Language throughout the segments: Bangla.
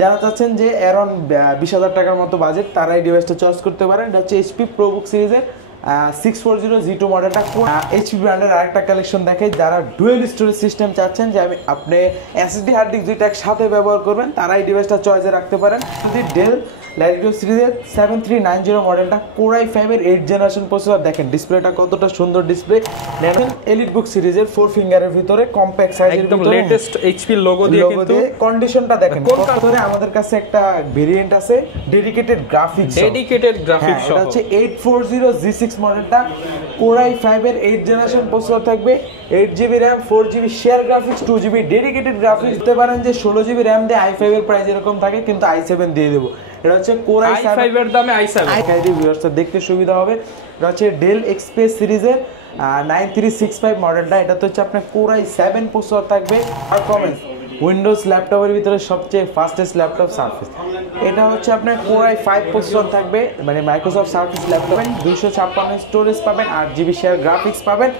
যারা চাচ্ছেন যে অ্যারাউন্ড 20,000 টাকার মতো বাজেট তারা এই ডিভাইসটা চয়েস করতে পারেন। এটা হচ্ছে HP ProBook সিরিজের 640 G2 মডেলটা। HP ব্র্যান্ডের আরেকটা কালেকশন দেখাই, যারা ডুয়েল স্টোরেজ সিস্টেম চাচ্ছেন যে আপনি SSD হার্ড ডিস্ক দুইটা একসাথে ব্যবহার করবেন তারা এই ডিভাইসটা চয়েসে রাখতে পারেন। যদি ডেল ল্যাটিটিউড সিরিজের 7390 মডেলটা Core i5 এর 8th জেনারেশন প্রসেসর, দেখেন ডিসপ্লেটা কতটা সুন্দর ডিসপ্লে। এলিটবুক সিরিজের 4 ফিঙ্গারের ভিতরে কম্প্যাক্ট সাইজের একদম লেটেস্ট HP লোগো দিয়ে কিন্তু কন্ডিশনটা দেখেন। কোনটা ধরে আমাদের কাছে একটা ভেরিয়েন্ট আছে ডেডিকেটেড গ্রাফিক্স এটা হচ্ছে 840 G6 মডেলটা Core i5 এর 8th জেনারেশন প্রসেসর থাকবে, 8GB RAM 4GB share graphics 2GB dedicated graphics. দিতে পারেন যে 16GB RAM দিয়ে i5 এর প্রাইস এরকম থাকে কিন্তু i7 দিয়ে দেব। এটা হচ্ছে Core i5 এর দামে i7 ভিউয়ার্সদের দেখতে সুবিধা হবে। এটা হচ্ছে ডেল এক্সপ্রেস সিরিজের 9365 মডেলটা, এটা তো হচ্ছে আপনার Core i7 প্রসেসর থাকবে। পারফরম্যান্স উইন্ডোজ ল্যাপটপের ভিতরে সবচেয়ে ফাস্টেস্ট ল্যাপটপ সারফেস, এটা হচ্ছে আপনার Core i5 প্রসেসর থাকবে, মানে মাইক্রোসফট সারফেস ল্যাপটপ। 256 স্টোরেজ পাবেন, 8GB শেয়ার গ্রাফিক্স পাবেন,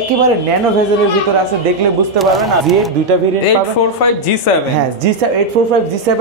একেবারে ন্যানো ভেজেলের ভিতরে আছে, দেখলে বুঝতে পারবেন। আর এর দুইটা ভেরিয়েন্ট পাবেন 845 G7, হ্যাঁ G7 845 G7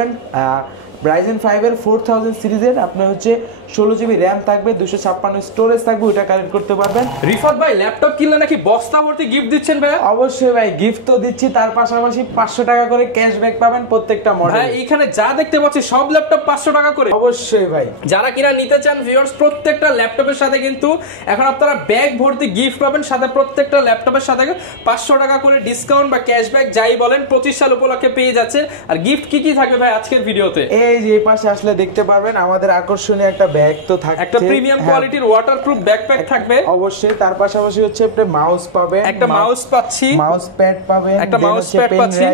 Ryzen 5 এর 4000 সিরিজের আপনার হচ্ছে 16GB RAM থাকবে, 256 স্টোরেজ থাকবে, ওটা কালেক্ট করতে পারবেন। রিফাত ভাই ল্যাপটপ কিনলে নাকি বস্তা ভর্তি গিফট দিচ্ছেন ভাই? অবশ্যই ভাই, গিফট তো দিচ্ছি, তার পাশাপাশি 500 টাকা করে ক্যাশব্যাক পাবেন প্রত্যেকটা মডেল। ভাই এখানে যা দেখতে পাচ্ছি সব ল্যাপটপ 500 টাকা করে। অবশ্যই ভাই, যারা কিনা নিতে চান ভিউয়ার্স প্রত্যেকটা ল্যাপটপের সাথে কিন্তু এখন আপনারা ব্যাগ ভর্তি গিফট পাবেন, সাথে প্রত্যেকটা ল্যাপটপের সাথে 500 টাকা করে ডিসকাউন্ট বা ক্যাশব্যাক যাই বলেন 25 সাল উপলক্ষে পেয়ে যাচ্ছে। আর গিফট কি কি থাকবে ভাই আজকের ভিডিওতে? এই যে এই পাশে আসলে দেখতে পারবেন আমাদের আকর্ষণীয় একটা ব্যাগ তো থাকছে, একটা প্রিমিয়াম কোয়ালিটির ওয়াটারপ্রুফ ব্যাকপ্যাক থাকবে অবশ্যই। তার পাশাপাশি হচ্ছে আপনি মাউস পাবেন, একটা মাউস পাচ্ছি, মাউস প্যাড পাবেন, একটা মাউস প্যাড পাচ্ছি,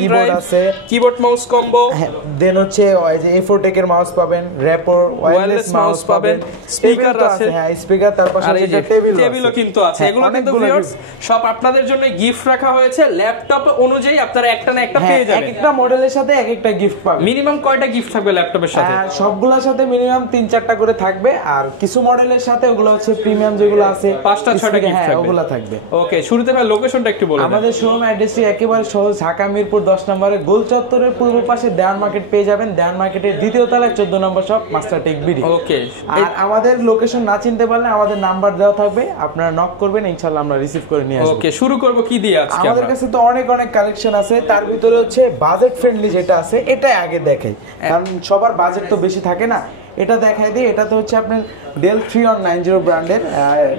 কিবোর্ড আছে, কিবোর্ড মাউস কম্বো, দেন হচ্ছে ওই যে A4 টেকের মাউস পাবেন, র্যাপর ওয়্যারলেস মাউস পাবেন, স্পিকার আছে, হ্যাঁ স্পিকার, তার পাশাপাশি টেবিলও কিন্তু আছে। এগুলো কিন্তু ভিউয়ার্স সব আপনাদের জন্য গিফট রাখা হয়েছে, ল্যাপটপ অনুযায়ী আপনারা একটা না একটা পেয়ে যাবেন। একটা মডেলের সাথে এক একটা গিফট পাবেন। মিনিমাম কয়টা গিফট থাকবে ল্যাপটপের সাথে? সবগুলোর সাথে মিনিমাম 3-4টা করে থাকবে, আর কিছু মডেলের সাথে ওগুলো হচ্ছে প্রিমিয়াম যেগুলো আছে 5-6টা গিফট থাকবে, ওগুলো থাকবে। ওকে, শুরুতে ভাই লোকেশনটা একটু বলুন। আমাদের শোরুম অ্যাড্রেসটি একেবারে সহজ, ঢাকা মিরপুর 10 নম্বরে গোল চত্বরের পূর্ব পাশে দেওয়ান মার্কেট পেয়ে যাবেন। দেওয়ান মার্কেটের দ্বিতীয় তলায় 14 নম্বর শপ মাস্টার টেক বিডি। ওকে, আর আমাদের লোকেশন না চিনতে পারলে আমাদের নাম্বার দেওয়া থাকবে, আপনারা নক করবেন, ইনশাআল্লাহ আমরা রিসিভ করে নিয়ে আসব। ওকে, শুরু করব কি দিয়ে আজকে? আমাদের কাছে তো অনেক কালেকশন আছে, তার ভিতরে হচ্ছে বাজেট ফ্রেন্ডলি যেটা আছে এটাই আগে দেখাই, কারণ সবার বাজেট তো বেশি থাকে না। এটা দেখাই দিই, এটা তো হচ্ছে আপনার ডেল 3190 ব্র্যান্ডের,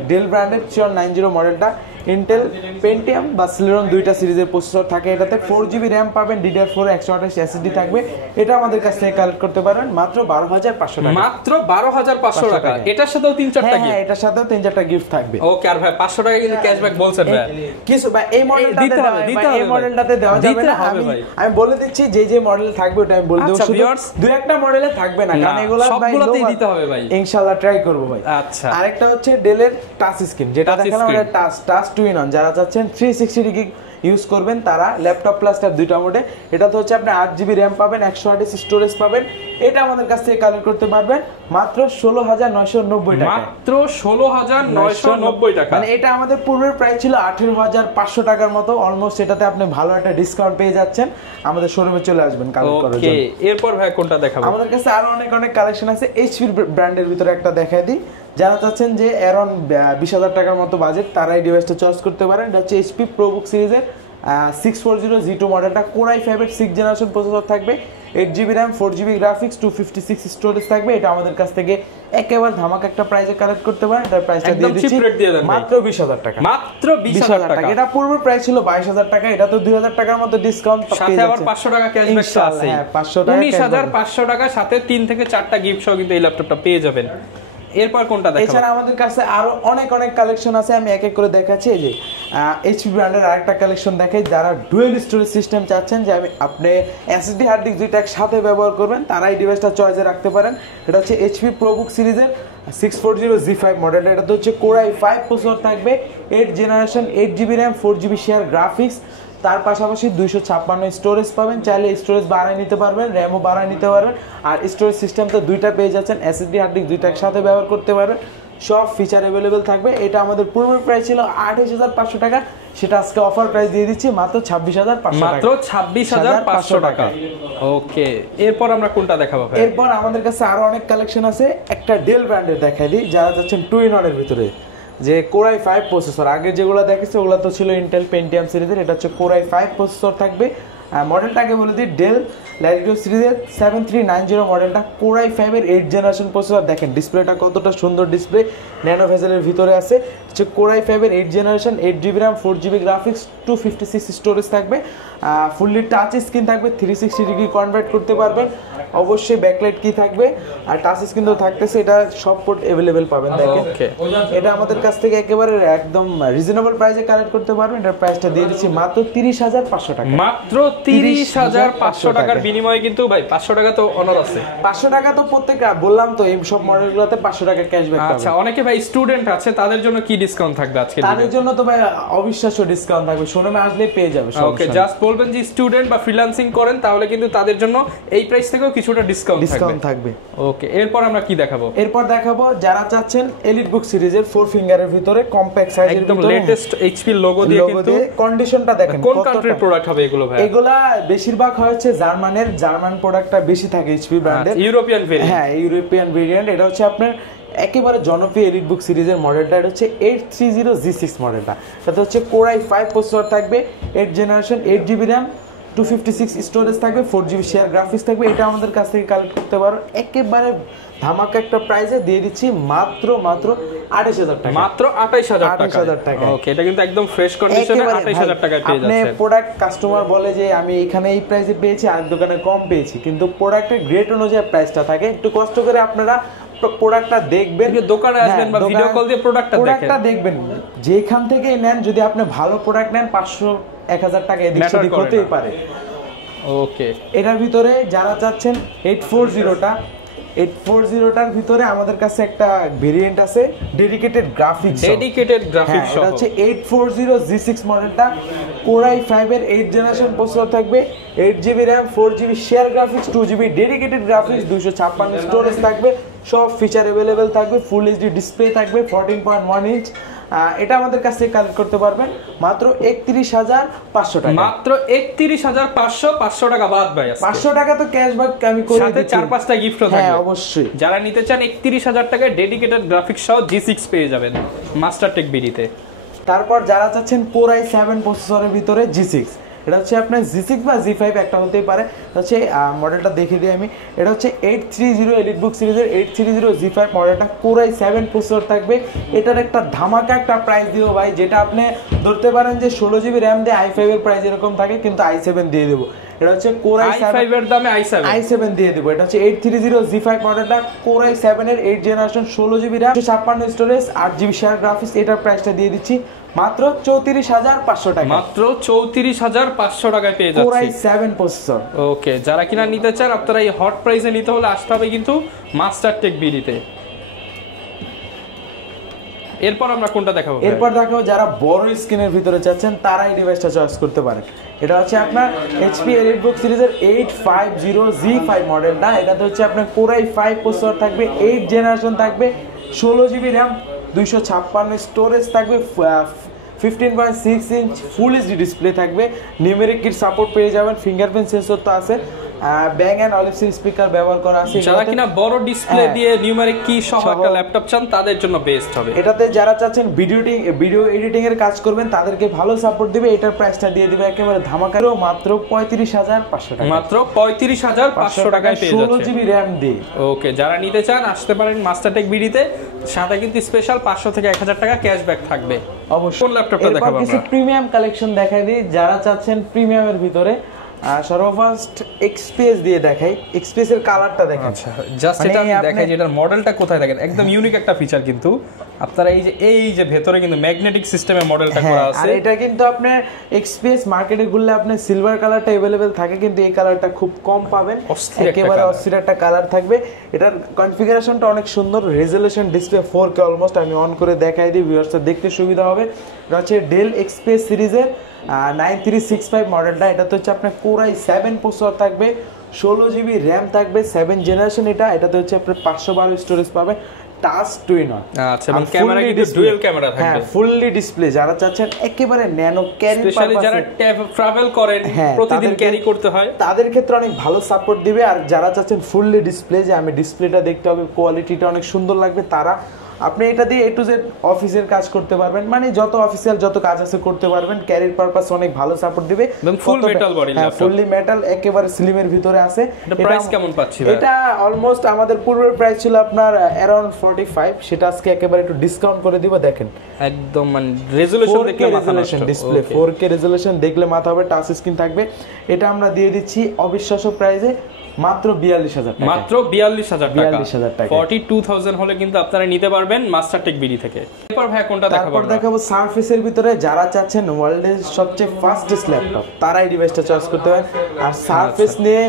ডেল ব্র্যান্ডের 3190 মডেলটা ইন্টেল পেন্টিয়াম বা সিলেরন দুইটা সিরিজের প্রসেসর থাকে। এটাতে 4GB RAM পাবেন, DDR4 128 SSD থাকবে। এটা আমাদের কাছ থেকে কালেক্ট করতে পারেন মাত্র 12,500 টাকা। মাত্র 12,500 টাকা। এটার সাথেও 3-4টা গিফট? হ্যাঁ, এটার সাথেও 3-4টা গিফট থাকবে। ওকে, আর ভাই 500 টাকা কিন্তু ক্যাশব্যাক বলছেন ভাই। কিছু ভাই এই মডেলটাতে এই মডেলটাতে দেওয়া যাবে না, আমি বলে দিচ্ছি যে যে মডেল থাকবে ওটা আমি বলে দেব। শুধু দুই একটা মডেলে থাকবে না, কারণ এগুলো সবগুলোতেই দিতে হবে ভাই। ইনশাআল্লাহ ট্রাই করব ভাই। আচ্ছা, আরেকটা হচ্ছে ডেলের টাচ স্ক্রিন, যেটা দেখালাম এটা টাচ 2-in-1। যারা চাচ্ছেন 360 ডিগ্রি ইউজ করবেন তারা ল্যাপটপ প্লাস ট্যাব দুইটা মোডে। এটা তো হচ্ছে আপনি 8GB RAM পাবেন, 128 স্টোরেজ পাবেন। এটা আমাদের কাছ থেকে কালেক্ট করতে পারবেন মাত্র 16,990 টাকা। মাত্র 16,990 টাকা। মানে এটা আমাদের পূর্বের প্রাইস ছিল 18,500 টাকার মতো, অলমোস্ট এটাতে আপনি ভালো একটা ডিসকাউন্ট পেয়ে যাচ্ছেন। আমাদের শোরুমে চলে আসবেন কালেক্ট করার জন্য। ওকে, এরপর ভাই কোনটা দেখাবো? আমাদের কাছে আরো অনেক কালেকশন আছে। HP ব্র্যান্ডের ভিতরে একটা দেখাই দিই, যারা চাচ্ছেন যে অ্যারাউন্ড 20,000 টাকার মতো বাজেট তারা এই ডিভাইসটা চয়েস করতে পারেন। এটা হচ্ছে HP ProBook সিরিজের 640 G2 মডেলটা Core i5 এর 6th জেনারেশন প্রসেসর থাকবে, 8GB RAM 4GB graphics 256 storage থাকবে। এটা আমাদের কাছ থেকে একেবারে ধামাকা একটা প্রাইসে কালেক্ট করতে পারেন। এটার প্রাইসটা দিয়ে দিচ্ছি মাত্র 20,000 টাকা। মাত্র 20,000 টাকা। এটা পূর্বের প্রাইস ছিল 22,000 টাকা, এটা তো 2,000 টাকার মতো ডিসকাউন্ট পেয়ে যাচ্ছে। সাথে আবার 500 টাকা ক্যাশব্যাক আছে। হ্যাঁ, 500 টাকা 19,500 টাকা, সাথে 3 থেকে 4টা গিফট সহ কিন্তু এই ল্যাপটপটা পেয়ে যাবেন। এরপর কোনটা দেখাবো? এছাড়া আমাদের কাছে আরো অনেক কালেকশন আছে, আমি এক এক করে দেখাচ্ছি। এই যে HP ব্র্যান্ডের আরেকটা কালেকশন দেখাই, যারা ডুয়েল স্টোরেজ সিস্টেম চাচ্ছেন যে আপনি SSD হার্ড ডিস্ক দুইটা একসাথে ব্যবহার করবেন তারা এই ডিভাইসটা চয়েসে রাখতে পারেন। এটা হচ্ছে HP ProBook সিরিজের 640 G5 মডেলটা। এটা হচ্ছে Core i5 প্রসেসর থাকবে, 8th generation, 8GB RAM 4GB share graphics, তার পাশাপাশি 256 স্টোরেজ পাবেন। চাইলে স্টোরেজ বাড়ায় নিতে পারবেন, র্যামও বাড়ায় নিতে পারবেন। আর স্টোরেজ সিস্টেম তো দুইটা পেয়ে যাচ্ছেন, SSD হার্ড ডিস্ক দুইটা একসাথে ব্যবহার করতে পারবেন। সব ফিচার অ্যাভেলেবেল থাকবে। এটা আমাদের পূর্বের প্রাইস ছিল 28,500 টাকা, সেটা আজকে অফার প্রাইস দিয়ে দিচ্ছি মাত্র 26,500 টাকা। মাত্র 26,500 টাকা। ওকে, এরপর আমরা কোনটা দেখাবো ভাই? এরপর আমাদের কাছে আরো অনেক কালেকশন আছে। একটা ডেল ব্র্যান্ডের দেখাই দিই, যারা যাচ্ছেন 2-in-1 এর ভিতরে, যে Core i5 প্রসেসর। আগে যেগুলো দেখেছে ওগুলো তো ছিল ইন্টেল পেন্টিয়াম সিরিজের, এটা হচ্ছে Core i5 প্রসেসর থাকবে। মডেলটাকে বলে দিই ডেল ল্যাটিটিউড সিরিজের 7390 মডেলটা, Core i5 এর 8th জেনারেশন প্রসেসর। দেখেন ডিসপ্লেটা কতটা সুন্দর ডিসপ্লে, ন্যানো ভেজেলের ভিতরে আছে। হচ্ছে Core i5 এর 8th generation, 8GB RAM, 4GB graphics, 256 storage থাকবে, ফুললি টাচ স্ক্রিন থাকবে, 360 ডিগ্রি কনভার্ট করতে পারবেন। অবশ্যই ব্যাকলাইট কি থাকবে, আর টাচ স্ক্রিন তো থাকতেছে। এটা সব পোর্ট अवेलेबल পাবেন। দেখেন এটা আমাদের কাছ থেকে একেবারে একদম রিজনেবল প্রাইসে কালেক্ট করতে পারবেন। এটার প্রাইসটা দিয়ে দিচ্ছি মাত্র 30,500 টাকা। মাত্র 30,500 টাকার বিনিময়ে কিন্তু ভাই 500 টাকা তো অনার আছে। 500 টাকা তো প্রত্যেকটা বললাম তো, এই সব মডেলগুলোতে 500 টাকা ক্যাশব্যাক পাবেন। আচ্ছা, অনেকে ভাই স্টুডেন্ট আছে, তাদের জন্য কি ডিসকাউন্ট থাকবে আজকে? তাদের জন্য তো ভাই অবিশ্বাস্য ডিসকাউন্ট থাকবে, শোরুমে আসলে পেয়ে যাবে। ওকে, জাস্ট বলবেন যে স্টুডেন্ট বা ফ্রিল্যান্সিং করেন, তাহলে কিন্তু তাদের জন্য এই প্রাইস থেকেও কিছুটা ডিসকাউন্ট থাকবে। ওকে, এরপর আমরা কি দেখাবো? এরপর দেখাবো যারা চাচ্ছেন এলিট বুক সিরিজের 4 ফিঙ্গারের ভিতরে কম্প্যাক্ট সাইজের একদম লেটেস্ট এইচপি লোগো দিয়ে, কিন্তু কন্ডিশনটা দেখেন। কোন কান্ট্রির প্রোডাক্ট হবে এগুলো ভাই? এগুলা বেশিরভাগ হচ্ছে জার্মানের, জার্মান প্রোডাক্টটা বেশি থাকে এইচপি ব্র্যান্ডের। ইউরোপিয়ান ভেরিয়েন্ট, হ্যাঁ ইউরোপিয়ান ভেরিয়েন্ট। এটা হচ্ছে আপনার একেবারে জনপ্রিয় এলিট বুক সিরিজের মডেলটা। এটা হচ্ছে 830G6 মডেলটা। এটা হচ্ছে Core i5 প্রসেসর থাকবে, 8th generation, 8GB RAM, 256 storage থাকবে, 4GB শেয়ার গ্রাফিক্স থাকবে। এটা আমাদের কাছ থেকে কালেক্ট করতে পারো একেবারে ধামাকা একটা প্রাইসে দিয়ে দিচ্ছি মাত্র 28,000 টাকা। মাত্র 28,000 টাকা। ওকে, এটা কিন্তু একদম ফ্রেশ কন্ডিশনে 28,000 টাকায় পেয়ে যাচ্ছেন। আপনি প্রোডাক্ট কাস্টমার বলে যে আমি এখানে এই প্রাইসে পেয়েছি, আর দোকানে কম পেয়েছি, কিন্তু প্রোডাক্টের গ্রেড অনুযায়ী প্রাইসটা থাকে। একটু কষ্ট করে আপনারা প্রোডাক্টটা দেখবেন, দোকানে আসবেন বা ভিডিও কল দিয়ে প্রোডাক্টটা দেখবেন। যেখান থেকে নেন, যদি আপনি ভালো প্রোডাক্ট নেন 500-1000 টাকা এদিক সেদিক হতেই পারে। ওকে, এটার ভিতরে যারা চাচ্ছেন 840টার ভিতরে আমাদের কাছে একটা ভেরিয়েন্ট আছে ডেডিকেটেড গ্রাফিক্স সহ। এটা হচ্ছে 840G6 মডেলটা, Core i5 এর 8th জেনারেশন প্রসেসর থাকবে, 8GB RAM, 4GB share graphics, 2GB dedicated graphics, 256 storage থাকবে, সব ফিচার अवेलेबल থাকবে, ফুল এইচডি ডিসপ্লে থাকবে, 14.1 ইঞ্চ। এটা আমাদের কাছ থেকে কালেক্ট করতে পারবেন মাত্র 31,500 টাকা। মাত্র 31,500, 500 টাকা বাদ ভাই। 500 টাকা তো ক্যাশব্যাক আমি করে দিচ্ছি, সাথে 4-5টা গিফটও থাকবে। হ্যাঁ অবশ্যই। যারা নিতে চান 31,000 টাকায় ডেডিকেটেড গ্রাফিক্স সহ G6 পেয়ে যাবেন মাস্টারটেক বিডিতে। তারপর যারা চাচ্ছেন Core i7 প্রসেসরের ভিতরে G6, এটা হচ্ছে আপনার G6 বা G5 একটা হতেই পারে। হচ্ছে মডেলটা দেখে দিই আমি। এটা হচ্ছে 830 এলিট বুক সিরিজের 830G5 মডেলটা, Core i7 প্রসেসর থাকবে। এটার একটা ধামাকা একটা প্রাইস দিও ভাই, যেটা আপনি ধরতে পারেন যে 16GB RAM দিয়ে i5 এর প্রাইস এরকম থাকে, কিন্তু i7 দিয়ে দেবো। এটা হচ্ছে Core i5 এর দামে i7 দিয়ে দেবো। এটা হচ্ছে 830G5 মডেলটা, Core i7 এর 8th generation, 16GB RAM, 256 storage, 8GB share graphics. এটার প্রাইসটা দিয়ে দিচ্ছি মাত্র 34,500 টাকা। মাত্র 34,500 টাকায় পেয়ে যাচ্ছি Core i7 প্রসেসর। ওকে, যারা কিনা নিতে চান আপনারা এই হট প্রাইসে নিতে হলে আসতে হবে কিন্তু মাস্টারটেক বিডিতে। এরপর আমরা কোনটা দেখাবো? এরপর দেখাবো যারা বড় স্ক্রিনের ভিতরে চাচ্ছেন তারা এই ডিভাইসটা চয়েস করতে পারেন। এটা হচ্ছে আপনার HP EliteBook সিরিজের 850G5 মডেলটা। এটাতে হচ্ছে আপনার Core i5 প্রসেসর থাকবে, 8th জেনারেশন থাকবে, 16GB RAM, 256 স্টোরেজ থাকবে, 15.6 ইঞ্চ ফুল এইচডি ডিসপ্লে থাকবে, নিউমেরিক কিট সাপোর্ট পেয়ে যাবেন, ফিঙ্গারপ্রিন্ট সেন্সর তো আছে, ব্যাং এন্ড অলিভ সিল স্পিকার ব্যবহার করা আছে। যারা কিনা বড় ডিসপ্লে দিয়ে নিউমেরিক কি সহ একটা ল্যাপটপ চান তাদের জন্য বেস্ট হবে। এটাতে যারা চাচ্ছেন ভিডিও এডিটিং এর কাজ করবেন তাদেরকে ভালো সাপোর্ট দিবে। এটার প্রাইসটা দিয়ে দিবে একেবারে ধামাকারও মাত্র 35,500 টাকা। মাত্র 35,500 টাকায় পেয়ে যাচ্ছে 16GB RAM দিয়ে। ওকে, যারা নিতে চান আসতে পারেন মাস্টারটেক বিডিতে, সাথে কিন্তু স্পেশাল 500 থেকে 1000 টাকা ক্যাশব্যাক থাকবে। অবশ্যই। কোন ল্যাপটপটা দেখাবো আমরা? কিছু প্রিমিয়াম কালেকশন দেখাই দিই যারা চাচ্ছেন প্রিমিয়ামের ভিতরে। সর্বফার্স্ট এক্সপিএস দিয়ে দেখাই। এক্সপিএস এর কালারটা দেখেন। আচ্ছা, জাস্ট এটা আমি দেখাই যে এটার মডেলটা কোথায় দেখেন, একদম ইউনিক একটা ফিচার কিন্তু। আপনারা এই যে ভেতরে কিন্তু ম্যাগনেটিক সিস্টেমের মডেলটা করা আছে। আর এটা কিন্তু আপনার এক্সপিএস মার্কেটে ঘুরলে আপনার সিলভার কালারটা अवेलेबल থাকে, কিন্তু এই কালারটা খুব কম পাবেন। একেবারে অস্থির একটা কালার থাকবে। এটার কনফিগারেশনটা অনেক সুন্দর, রেজোলিউশন ডিসপ্লে 4K অলমোস্ট। আমি অন করে দেখাই দিই, ভিউয়ার্সদের দেখতে সুবিধা হবে। এটা হচ্ছে ডেল এক্সপিএস সিরিজের 9365 মডেলটা। এটা তো হচ্ছে আপনার Core i7 প্রসেসর থাকবে, 16GB RAM থাকবে, 7th জেনারেশন। এটাতে হচ্ছে আপনার 512 স্টোরেজ পাবে, টাচ টুইন হয়। আচ্ছা, এবং ক্যামেরা কিন্তু ডুয়াল ক্যামেরা থাকবে। হ্যাঁ, ফুললি ডিসপ্লে। যারা চাচ্ছেন একেবারে ন্যানো ক্যারি স্পেশালি যারা ট্রাভেল করেন, প্রতিদিন ক্যারি করতে হয়, তাদের ক্ষেত্রে অনেক ভালো সাপোর্ট দিবে। আর যারা চাচ্ছেন ফুললি ডিসপ্লে, যে আমি ডিসপ্লেটা দেখতে হবে, কোয়ালিটিটা অনেক সুন্দর লাগবে, তারা আপনি এটা দিয়ে A to Z অফিসের কাজ করতে পারবেন, মানে যত অফিসিয়াল যত কাজ আছে করতে পারবেন। ক্যারির পারপাস অনেক ভালো সাপোর্ট দিবে। ফুল মেটাল বডি, হ্যাঁ ফুললি মেটাল, একেবারে স্লিমের ভিতরে আছে। এটা প্রাইস কেমন পাচ্ছি? এটা অলমোস্ট আমাদের পূর্বের প্রাইস ছিল আপনার অ্যারাউন্ড 45, সেটা আজকে একেবারে একটু ডিসকাউন্ট করে দিব। দেখেন একদম মানে রেজোলিউশন দেখলে মাথা নষ্ট, ডিসপ্লে 4K রেজোলিউশন দেখলে মাথা হবে, টাচ স্ক্রিন থাকবে। এটা আমরা দিয়ে দিচ্ছি অবিশ্বাস্য প্রাইসে মাত্র 42000 টাকা। মাত্র 42000 টাকা। 42000 টাকা 42000 হলে কিন্তু আপনারা নিতে পারবেন মাস্টারটেক বিডি থেকে। এরপর ভাই কোনটা দেখাবো? তারপর দেখাবো সারফেসের ভিতরে যারা চাচ্ছেন ওয়ার্ল্ডের সবচেয়ে ফাস্টেস্ট ল্যাপটপ, তারা এই ডিভাইসটা চয়েস করতে পারেন। আর সারফেস নিয়ে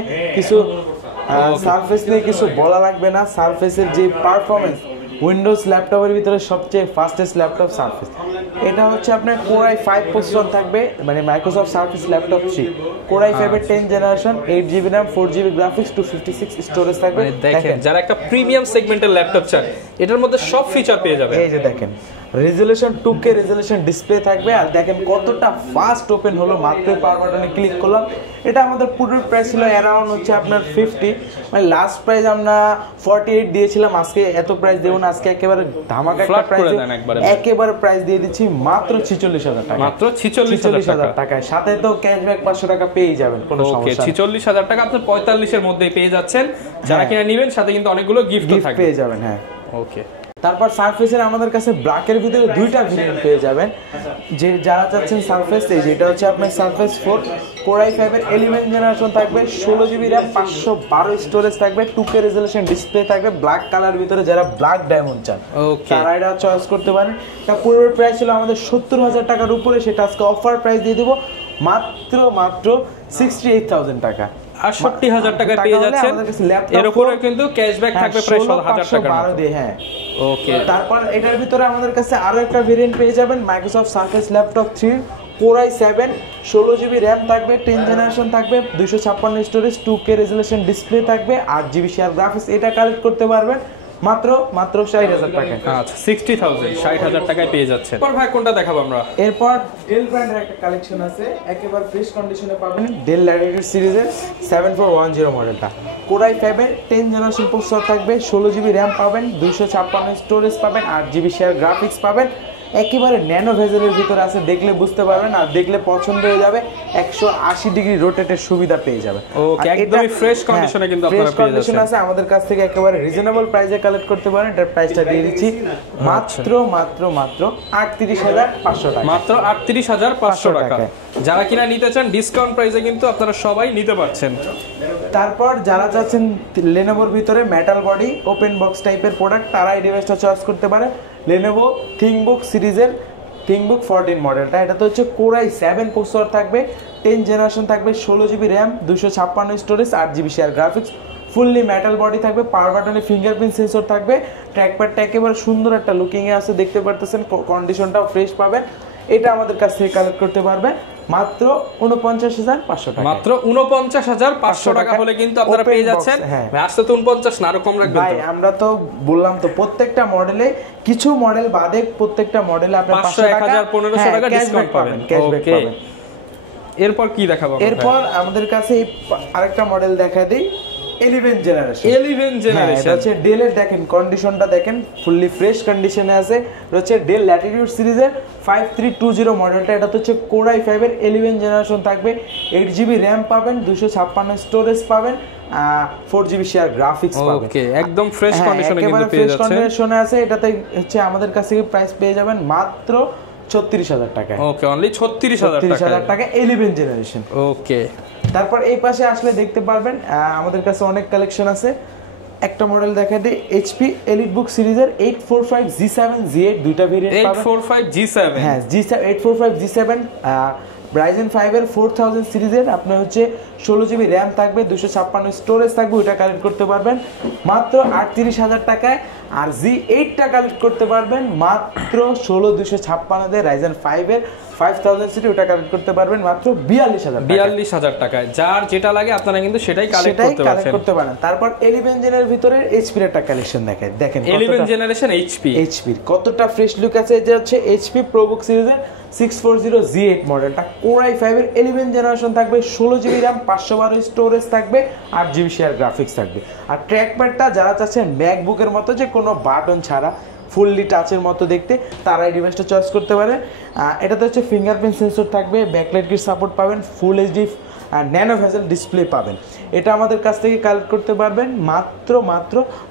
কিছু বলা লাগবে না। সারফেসের যে পারফরম্যান্স, উইন্ডোজ ল্যাপটপের ভিতরে সবচেয়ে ফাস্টেস্ট ল্যাপটপ সারফেস। এটা হচ্ছে আপনার Core i5 প্রসেসর থাকবে, মানে Microsoft surface laptop 3 Core i5 এর 10 generation, 8GB RAM, 4GB graphics, 256 storage থাকবে। দেখেন যারা একটা প্রিমিয়াম সেগমেন্টের ল্যাপটপ চান, এটার মধ্যে সব ফিচার পেয়ে যাবেন। এই যে দেখেন রেজোলিউশন 2K রেজোলিউশন ডিসপ্লে থাকবে। আর দেখেন কতটা ফাস্ট ওপেন হলো, মাত্র পাওয়ার বাটনে ক্লিক করলাম। এটা আমাদের পুরো প্রাইস ছিল অ্যারাউন্ড হচ্ছে আপনার 50, মানে লাস্ট প্রাইস আমরা 48 দিয়েছিলাম। আজকে এত প্রাইস দেব না, আজকে একেবারে ধামাকা একটা প্রাইস, একেবারে প্রাইস দিয়ে দিচ্ছি মাত্র 46000 টাকা। মাত্র 46000 টাকায়, সাথে তো ক্যাশব্যাক 500 টাকা পেয়ে যাবেন, কোনো সমস্যা নেই। 46000 টাকা আপনি 45 এর মধ্যে পেয়ে যাচ্ছেন। যারা কিনা নেবেন সাথে কিন্তু অনেকগুলো গিফট থাকবে, পেয়ে যাবেন। হ্যাঁ ওকে। তারপর সারফেসের আমাদের কাছে ব্ল্যাকের ভিতরে দুইটা ভেরিয়েন্ট পেয়ে যাবেন। যে যারা চাচ্ছেন সারফেস, এই যেটা হচ্ছে আপনার সারফেস 4 Core i5 এর 11 জেনারেশন থাকবে, 16GB RAM, 512 স্টোরেজ থাকবে, 2K রেজোলিউশন ডিসপ্লে থাকবে, ব্ল্যাক কালার ভিতরে যারা ব্ল্যাক ডায়মন্ড চান তারা এটা চয়েস করতে পারেন। এটা পূর্বের প্রাইস ছিল আমাদের 70000 টাকার উপরে, সেটা আজকে অফার প্রাইস দিয়ে দেব মাত্র 68000 টাকা। 68000 টাকায় পেয়ে যাচ্ছেন। এর উপরে কিন্তু ক্যাশব্যাক থাকবে প্রায় 17000 টাকা দিয়ে। হ্যাঁ ওকে। তারপর এটার ভিতরে আমাদের কাছে আরো একটা ভেরিয়েন্ট পেয়ে যাবেন, Microsoft surface laptop 3 Core i7, 16GB RAM থাকবে, 10 জেনারেশন থাকবে, 256 স্টোরেজ, 2K রেজোলিউশন ডিসপ্লে থাকবে, 8GB শেয়ার গ্রাফিক্স। এটা কালেক্ট করতে পারবেন মাত্র 60000 টাকা। আচ্ছা 60000 টাকায় পেয়ে যাচ্ছে। এরপর ভাই কোনটা দেখাবো আমরা? এরপর ডেল ব্র্যান্ডের একটা কালেকশন আছে, একেবারে ফ্রেশ কন্ডিশনে পাবেন। ডেল ল্যাটিটিউড সিরিজের 7410 মডেলটা, Core i5 এর 10 জেনারেশন প্রসেসর থাকবে, 16GB RAM পাবেন, 256 স্টোরেজ পাবেন, 8GB শেয়ার গ্রাফিক্স পাবেন। একেবারে ন্যানো ভেজেলের ভিতরে আছে, দেখলে বুঝতে পারবেন, আর দেখলে পছন্দ হয়ে যাবে। 180 ডিগ্রি রোটেটের সুবিধা পেয়ে যাবেন। ওকে, একদমই ফ্রেশ কন্ডিশনে কিন্তু আপনারা পেয়ে যাচ্ছেন। আছে আমাদের কাছ থেকে একেবারে রিজনেবল প্রাইসে কালেক্ট করতে পারেন। এটার প্রাইসটা দিয়ে দিচ্ছি মাত্র 38500 টাকা। মাত্র 38500 টাকা। যারা কিনা নিতে চান ডিসকাউন্ট প্রাইসে কিন্তু আপনারা সবাই নিতে পারছেন। তারপর যারা চাচ্ছেন Lenovoর ভিতরে মেটাল বডি ওপেন বক্স টাইপের প্রোডাক্ট, তারা এই ডিভাইসটা চয়েস করতে পারে। Lenovo ThinkBook সিরিজের ThinkBook 14 মডেলটা, এটা তো হচ্ছে Core i7 প্রসেসর থাকবে, 10 জেনারেশন থাকবে, 16GB RAM, 256 storage, 8GB share graphics, fully metal body থাকবে, পাওয়ার বাটনে ফিঙ্গারপ্রিন্ট সেন্সর থাকবে, ট্র্যাকপ্যাডটা একেবারে সুন্দর একটা লুকিং এ আছে, দেখতে পারতেছেন, কন্ডিশনটাও ফ্রেশ পাবেন। এটা আমাদের কাছ থেকে কালেক্ট করতে পারবে মাত্র 49500 টাকা। মাত্র 49500 টাকা হলে কিন্তু আপনারা পেয়ে যাচ্ছেন। আজকে তো 49 না, আরো কম রাখবেন ভাই। আমরা তো বললাম তো প্রত্যেকটা মডেলে, কিছু মডেল বাদে প্রত্যেকটা মডেলে আপনি 500 1000 1500 টাকা ডিসকাউন্ট পাবেন, ক্যাশব্যাক পাবেন। এরপর কি দেখাবো? এরপর আমাদের কাছে আরেকটা মডেল দেখা দেই, 11 জেনারেশন। এটা হচ্ছে ডেলের, দেখেন কন্ডিশনটা দেখেন, ফুললি ফ্রেশ কন্ডিশনে আছে। এটা হচ্ছে ডেল ল্যাটিটিউড সিরিজের 5320 মডেলটা, এটা হচ্ছে Core i5 এর 11 জেনারেশন থাকবে, 8GB RAM পাবেন, 256 স্টোরেজ পাবেন, 4GB শেয়ার গ্রাফিক্স পাবেন। ওকে, একদম ফ্রেশ কন্ডিশনে কিন্তু পেয়ে যাচ্ছেন। ফ্রেশ কন্ডিশনে আছে। এটাতে হচ্ছে আমাদের কাছে প্রাইস পেয়ে যাবেন মাত্র 36000 টাকা। ওকে, অনলি 36000 টাকা 11 জেনারেশন। ওকে। তারপর এই পাশে আসলে দেখতে পারবেন আমাদের কাছে অনেক কালেকশন আছে। একটা মডেল দেখা দিই, HP EliteBook সিরিজের 845 G7 G8 দুইটা ভেরিয়েন্ট পাবেন। 845 G7, হ্যাঁ 845 G7 Ryzen 5 এর 4000 সিরিজের আপনার হচ্ছে 16GB RAM থাকবে, 256 স্টোরেজ থাকবে, ওটা কালেক্ট করতে পারবেন মাত্র 38,000 টাকায়। আর Z8 টা কালেক্ট করতে পারবেন মাত্র 16256 দিয়ে। Ryzen 5 এর 5000 সিরিজ ওটা কালেক্ট করতে পারবেন মাত্র 42,000 টাকায়। যার যেটা লাগে আপনারা কিন্তু সেটাই কালেক্ট করতে পারেন। তারপর 11 জেনের ভিতরে HP এর একটা কালেকশন দেখেন 11 জেনারেশন HP কতটা ফ্রেশ লুক আছে। এটা হচ্ছে HP ProBook সিরিজের 640 Z8 মডেলটা, Core i5 এর 11 জেনারেশন থাকবে, 16GB RAM, 512 স্টোরেজ থাকবে, 8GB শেয়ার গ্রাফিক্স থাকবে। আর ট্র্যাকপ্যাডটা যারা চাচ্ছেন ম্যাকবুকের মতো যে কোনো বাটন ছাড়া ফুললি টাচের মতো দেখতে, তারা এই ডিভাইসটা চয়েস করতে পারে। এটাতে হচ্ছে ফিঙ্গারপ্রিন্ট সেন্সর থাকবে, ব্যাকলাইট কিট সাপোর্ট পাবেন, full HD nano bezel display পাবেন। এটা আমাদের কাছ থেকে কালেক্ট করতে পারবেন মাত্র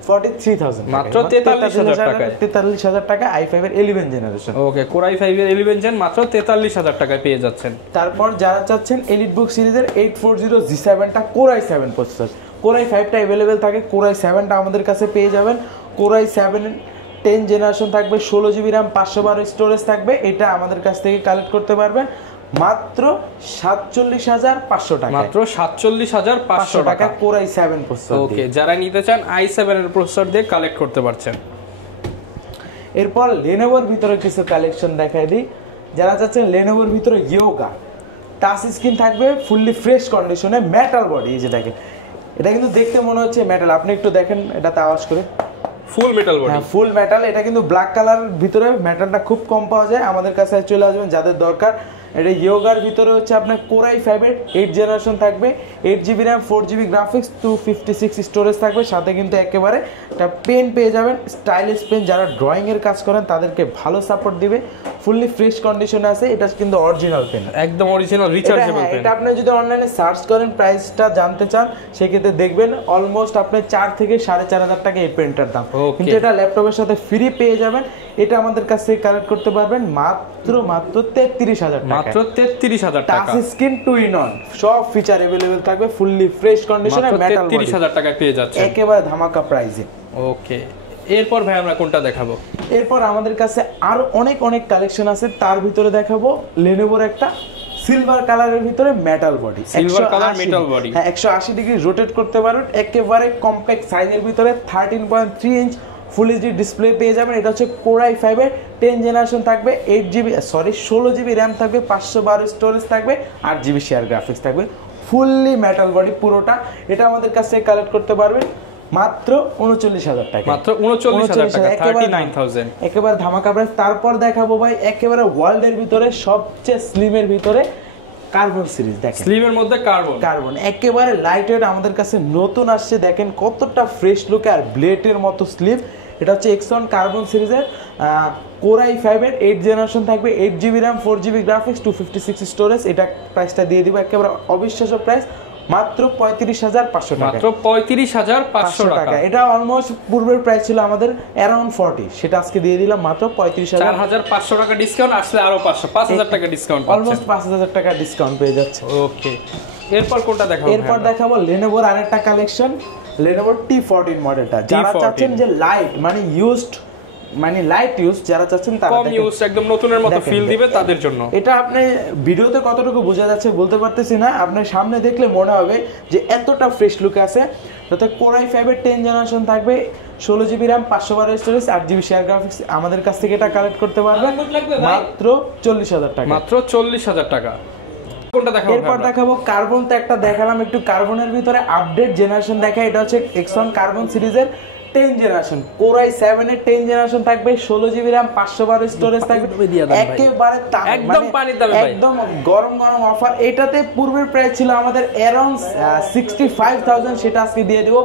43,000, মাত্র 43,000 টাকা i5 এর 11 জেনারেশন। ওকে, Core i5 এর 11 জেন মাত্র 43,000 টাকায় পেয়ে যাচ্ছেন। তারপর যারা চাচ্ছেন EliteBook সিরিজের 840 G7 টা Core i7 processor, Core i5 টা अवेलेबल থাকে, Core i7 টা আমাদের কাছে পেয়ে যাবেন। Core i7 10 জেনারেশন থাকবে, 16GB RAM, 512 স্টোরেজ থাকবে, এটা আমাদের কাছ থেকে কালেক্ট করতে পারবেন মাত্র 47,500 টাকা, মাত্র 47,500 টাকা Core i7 প্রসেসর। ওকে, যারা নিতে চান i7 এর প্রসেসর দিয়ে কালেক্ট করতে পারছেন। এরপর Lenovoর ভিতরে কিছু কালেকশন দেখাই দিই। যারা চাচ্ছেন Lenovoর ভিতরে Yoga টাচ স্ক্রিন থাকবে, ফুললি ফ্রেশ কন্ডিশনে, মেটাল বডি, এই যে দেখেন এটা কিন্তু দেখতে মনে হচ্ছে মেটাল, আপনি একটু দেখেন এটাতে আওয়াজ করে, ফুল মেটাল বডি, ফুল মেটাল। এটা কিন্তু ব্ল্যাক কালারের ভিতরে, মেটালটা খুব কম পাওয়া যায়, আমাদের কাছে চলে আসবেন যাদের দরকার। এটা ইয়োগার ভিতরে হচ্ছে আপনার Core i5 এর 8 জেনারেশন থাকবে, 8GB RAM, 4GB graphics, 256 storage থাকবে, সাথে কিন্তু একেবারে একটা পেন পেয়ে যাবেন, স্টাইলিশ পেন। যারা ড্রয়িং এর কাজ করেন তাদেরকে ভালো সাপোর্ট দিবে, ফুললি ফ্রেশ কন্ডিশনে আছে। এটা কিন্তু অরিজিনাল পেন, একদম অরিজিনাল রিচার্জেবল পেন। এটা আপনি যদি অনলাইনে সার্চ করেন, প্রাইসটা জানতে চান, সেক্ষেত্রে দেখবেন অলমোস্ট আপনি 4 থেকে 4,500 টাকা এই পেনটার দাম, কিন্তু এটা ল্যাপটপের সাথে ফ্রি পেয়ে যাবেন। এটা আমাদের কাছ থেকে কালেক্ট করতে পারবেন মাত্র 33,000 টাকা, মাত্র 33,000 টাকা। টাচ স্ক্রিন 2-in-1 সব ফিচার अवेलेबल থাকবে, ফুললি ফ্রেশ কন্ডিশনে, মেটাল বডি, 33,000 টাকায় পেয়ে যাচ্ছে একেবারে ধামাকা প্রাইসে। ওকে, এরপর ভাই আমরা কোনটা দেখাবো? এরপর আমাদের কাছে আরো অনেক কালেকশন আছে, তার ভিতরে দেখাবো Lenovoর একটা সিলভার কালারের ভিতরে metal body, silver colour metal body, হ্যাঁ 180 ডিগ্রি রোটেট করতে পারবেন, একেবারে কম্প্যাক্ট সাইজের ভিতরে 13.3 ইঞ্চ ফুল এইচডি ডিসপ্লে পেয়ে যাবেন। এটা হচ্ছে Core i5 এর 10 জেনারেশন থাকবে, 16GB RAM থাকবে, 512 স্টোরেজ থাকবে, 8GB শেয়ার গ্রাফিক্স থাকবে, ফুললি মেটাল বডি পুরোটা। এটা আমাদের কাছ থেকে কালেক্ট করতে পারবেন মাত্র 39,000 টাকা, মাত্র 39,000 টাকা, 39,000, একেবারে ধামাকা প্রাইস। তারপর দেখাবো ভাই একেবারে ওয়ার্ল্ডের ভিতরে সবচেয়ে স্লিমের ভিতরে কার্বন সিরিজ। দেখেন স্লিমের মধ্যে কার্বন একেবারে লাইট ওয়েট, আমাদের কাছে নতুন আসছে, দেখেন কতটা ফ্রেশ লুকে আর ব্লেডের মতো স্লিম। এটা হচ্ছে Xeon কার্বন সিরিজের Core i5 এর 8 জেনারেশন থাকবে, 8GB RAM, 4GB graphics, 256 storage. এটা প্রাইসটা দিয়ে দিব একেবারে অবিশ্বাস্য প্রাইস মাত্র 35,500 টাকা, মাত্র 35,500 টাকা। এটা অলমোস্ট পূর্বের প্রাইস ছিল আমাদের অ্যারাউন্ড 40, সেটা আজকে দিয়ে দিলাম মাত্র 35,000, 4,500 টাকা ডিসকাউন্ট, আসলে আরো 5,000 টাকা ডিসকাউন্ট, অলমোস্ট 5,000 টাকা ডিসকাউন্ট পেয়ে যাচ্ছে। ওকে, এরপর কোনটা দেখাবো? এরপর দেখাবো Lenovoর আরেকটা কালেকশন, Lenovo T14 মডেলটা। যারা চাচ্ছেন যে লাইট ইউজ, যারা চাচ্ছেন তারা কম ইউজ, একদম নতুনের মতো ফিল দিবে তাদের জন্য। এটা আপনি ভিডিওতে কতটুকু বোঝা যাচ্ছে বলতে পারতেছি না, আপনি সামনে দেখলে মনে হবে যে এতটা ফ্রেশ লুক আছে। তাতে Core i5 এর 10 জেনারেশন থাকবে, 16GB RAM, 512 storage, 8GB share graphics. আমাদের কাছ থেকে এটা কালেক্ট করতে পারবেন মাত্র 40,000 টাকা, মাত্র 40,000 টাকা। কোনটা দেখাবো? এরপর দেখাবো কার্বন। তো একটা দেখালাম, একটু কার্বনের ভিতরে আপডেট জেনারেশন দেখায়। এটা হচ্ছে Xeon কার্বন সিরিজের 10 জেনারেশন, Core i7 এর 10 জেনারেশন থাকবে, 16GB RAM, 512 স্টোরেজ থাকবে, একেবারে একদম পানির দামে ভাই, একদম গরম অফার। এটাতে পূর্বের প্রাইস ছিল আমাদের অ্যারাউন্ড 65,000, সেটা আজকে দিয়ে দেব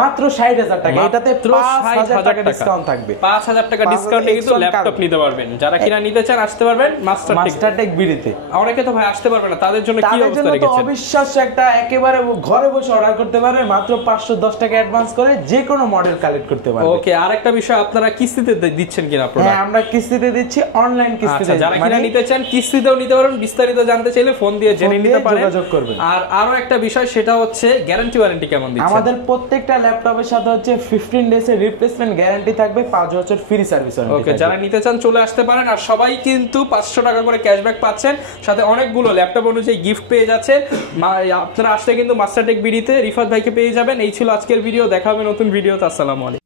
মাত্র 60,000 টাকা। এটাতে 5,000 টাকা ডিসকাউন্ট থাকবে, 5,000 টাকা ডিসকাউন্টে কিন্তু ল্যাপটপ নিতে পারবেন। যারা কিনা নিতে চান আসতে পারবেন মাস্টারটেক বিডিতে। অনেকে তো ভাই আসতে পারবে না, তাদের জন্য কি অবস্থা রেখেছেন? অবিশ্বাস্য একটা, একেবারে ঘরে বসে অর্ডার করতে পারবে মাত্র 510 টাকা অ্যাডভান্স করে, যে কোনো মডেল কালেক্ট করতে পারবে। ওকে, আরেকটা বিষয়, আপনারা কিস্তিতে দিচ্ছেন কিনা প্রোডাক্ট? হ্যাঁ, আমরা কিস্তিতে দিচ্ছি, অনলাইন কিস্তিতে। যারা কিনা নিতে চান কিস্তিতেও নিতে পারবেন, বিস্তারিত জানতে চাইলে ফোন দিয়ে জেনে নিতে পারেন, যোগাযোগ করবেন। আর আরো একটা বিষয়, সেটা হচ্ছে গ্যারান্টি ওয়ারেন্টি কেমন দিচ্ছেন? আমাদের প্রত্যেকটা ল্যাপটপের সাথে হচ্ছে 15 ডেজ এর রিপ্লেসমেন্ট গ্যারান্টি থাকবে, 5 বছর ফ্রি সার্ভিস ওয়ারেন্টি। ওকে, যারা নিতে চান চলে আসতে পারেন। আর সবাই কিন্তু 500 টাকা করে ক্যাশব্যাক পাচ্ছেন, সাথে অনেকগুলো ল্যাপটপ অনুযায়ী গিফট পেয়ে যাচ্ছেন। আপনারা আসলে কিন্তু মাস্টারটেক বিডিতে রিফাত ভাইকে পেয়ে যাবেন। এই ছিল আজকের ভিডিও, দেখা হবে নতুন ভিডিওতে। আসসালামু আলাইকুম।